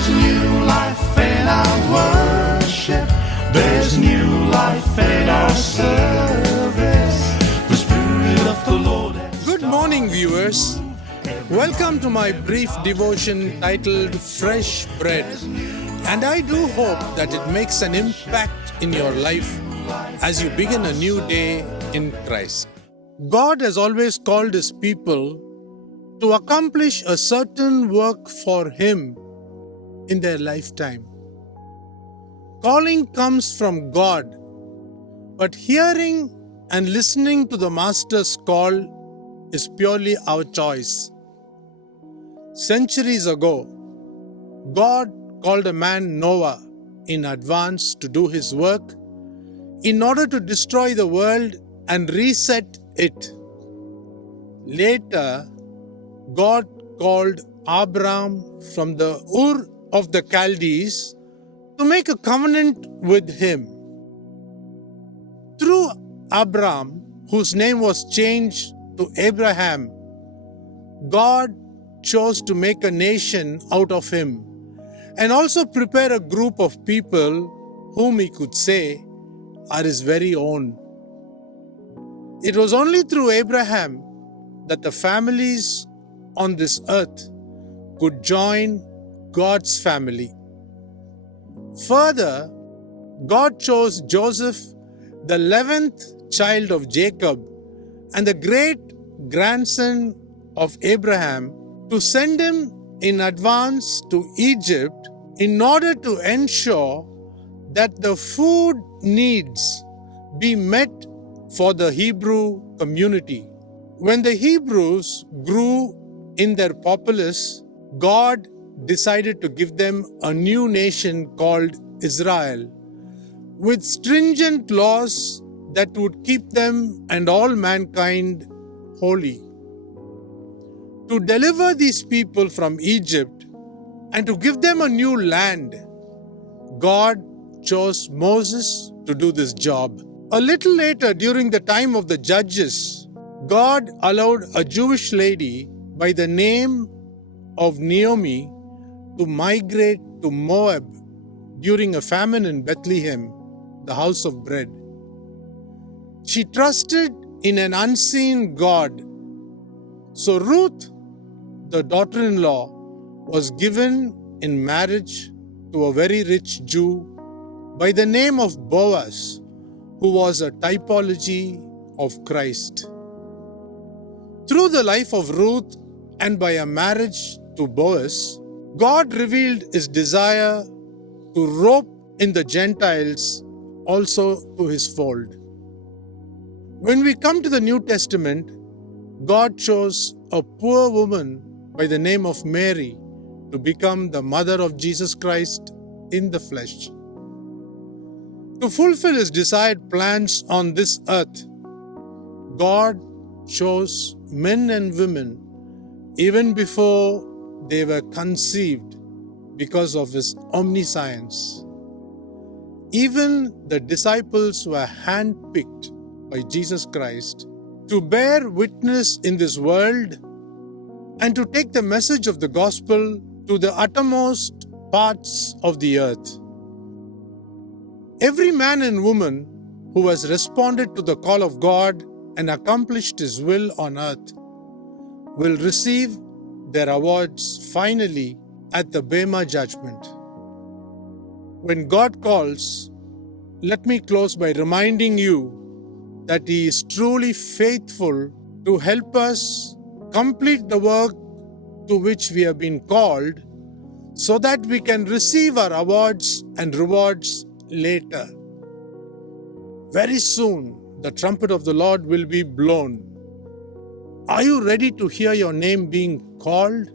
There's new life in our worship. There's new life in our service. The Spirit of the Lord has Good morning, viewers. Welcome to my brief devotion titled Fresh Bread. And I do hope that it makes an impact in your life as you begin a new day in Christ. God has always called His people to accomplish a certain work for Him in their lifetime. Calling comes from God, but hearing and listening to the Master's call is purely our choice. Centuries ago, God called a man Noah in advance to do His work in order to destroy the world and reset it. Later, God called Abraham from the Ur of the Chaldees to make a covenant with him. Through Abraham, whose name was changed to Abraham, God chose to make a nation out of him and also prepare a group of people whom He could say are His very own. It was only through Abraham that the families on this earth could join God's family. Further, God chose Joseph, the 11th child of Jacob and the great grandson of Abraham, to send him in advance to Egypt in order to ensure that the food needs be met for the Hebrew community. When the Hebrews grew in their populace, God decided to give them a new nation called Israel, with stringent laws that would keep them and all mankind holy. To deliver these people from Egypt and to give them a new land, God chose Moses to do this job. A little later, during the time of the Judges, God allowed a Jewish lady by the name of Naomi to migrate to Moab during a famine in Bethlehem, the house of bread. She trusted in an unseen God. So Ruth, the daughter-in-law, was given in marriage to a very rich Jew by the name of Boaz, who was a typology of Christ. Through the life of Ruth and by a marriage to Boaz, God revealed His desire to rope in the Gentiles also to His fold. When we come to the New Testament, God chose a poor woman by the name of Mary to become the mother of Jesus Christ in the flesh. To fulfill His desired plans on this earth, God chose men and women even before they were conceived because of His omniscience. Even the disciples were handpicked by Jesus Christ to bear witness in this world and to take the message of the gospel to the uttermost parts of the earth. Every man and woman who has responded to the call of God and accomplished His will on earth will receive their awards finally at the Bema judgment. When God calls, let me close by reminding you that He is truly faithful to help us complete the work to which we have been called, so that we can receive our awards and rewards later. Very soon, the trumpet of the Lord will be blown. Are you ready to hear your name being called?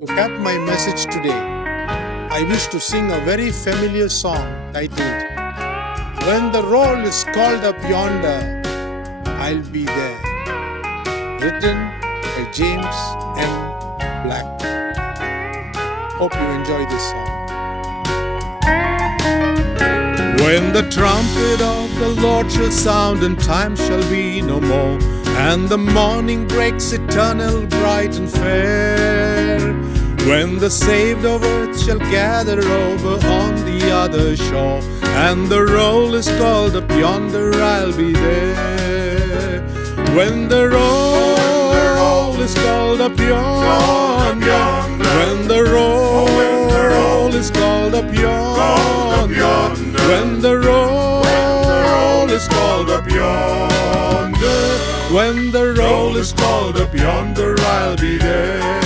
To cap my message today, I wish to sing a very familiar song titled, "When the roll is called up yonder, I'll be there," written by James M. Black. Hope you enjoy this song. When the trumpet of the Lord shall sound, and time shall be no more, and the morning breaks eternal, bright and fair, When the saved of earth shall gather over on the other shore, and the roll is called up yonder, I'll be there. When the roll is called up yonder, when the roll is called up yonder, when the roll is called up yonder, when the roll is called up yonder, I'll be there.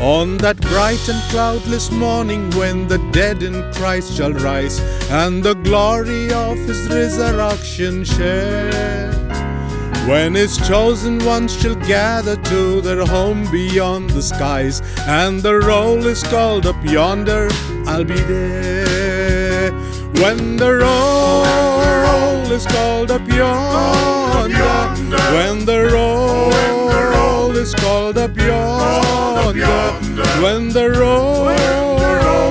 On that bright and cloudless morning, when the dead in Christ shall rise, and the glory of His resurrection share, when His chosen ones shall gather to their home beyond the skies, and the roll is called up yonder, I'll be there. When the roll is called up yonder, when the roll is called up yonder, when the roll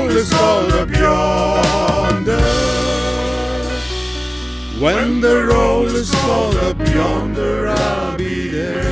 is called up yonder, when the roll is called up yonder, I'll be there.